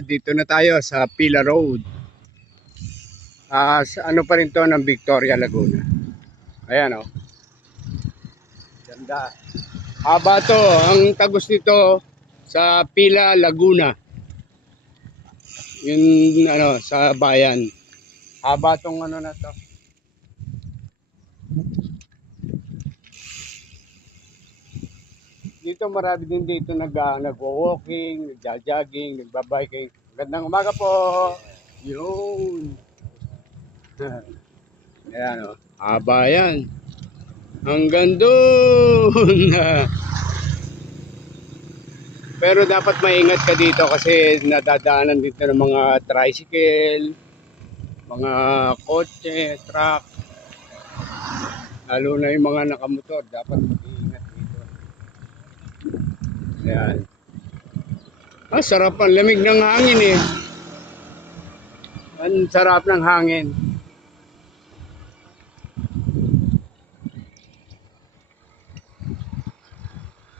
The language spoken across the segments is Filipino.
Dito na tayo sa Pila Road. Ano pa rin to ng Victoria, Laguna. Ayan o. Ganda. Haba to. Ang tagos nito sa Pila, Laguna. Yun ano, sa bayan. Haba tong ano na to. Dito marami din dito nag-walking, nagja-jogging, nagba-biking. Magandang umaga po. Yun. Ayan o. Haba yan. Hanggang doon. Pero dapat maingat ka dito kasi nadadaanan dito ng mga tricycle, mga kotse, truck. Lalo na yung mga nakamotor, dapat mag-iingat dito. Ayan. Sarap ang lamig ng hangin eh. Ang sarap ng hangin.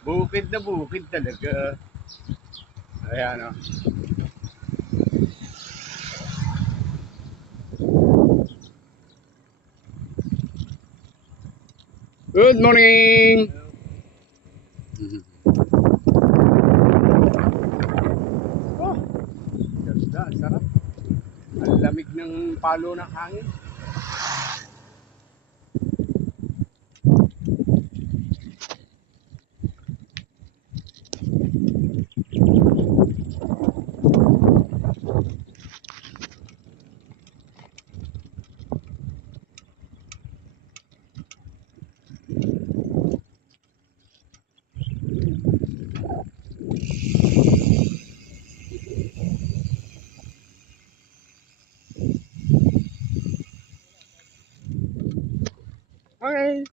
Bukid na bukid talaga. Ayan o. Good morning! Oh, ganda, sarap. Ang lamig ng palo ng hangin. Okay.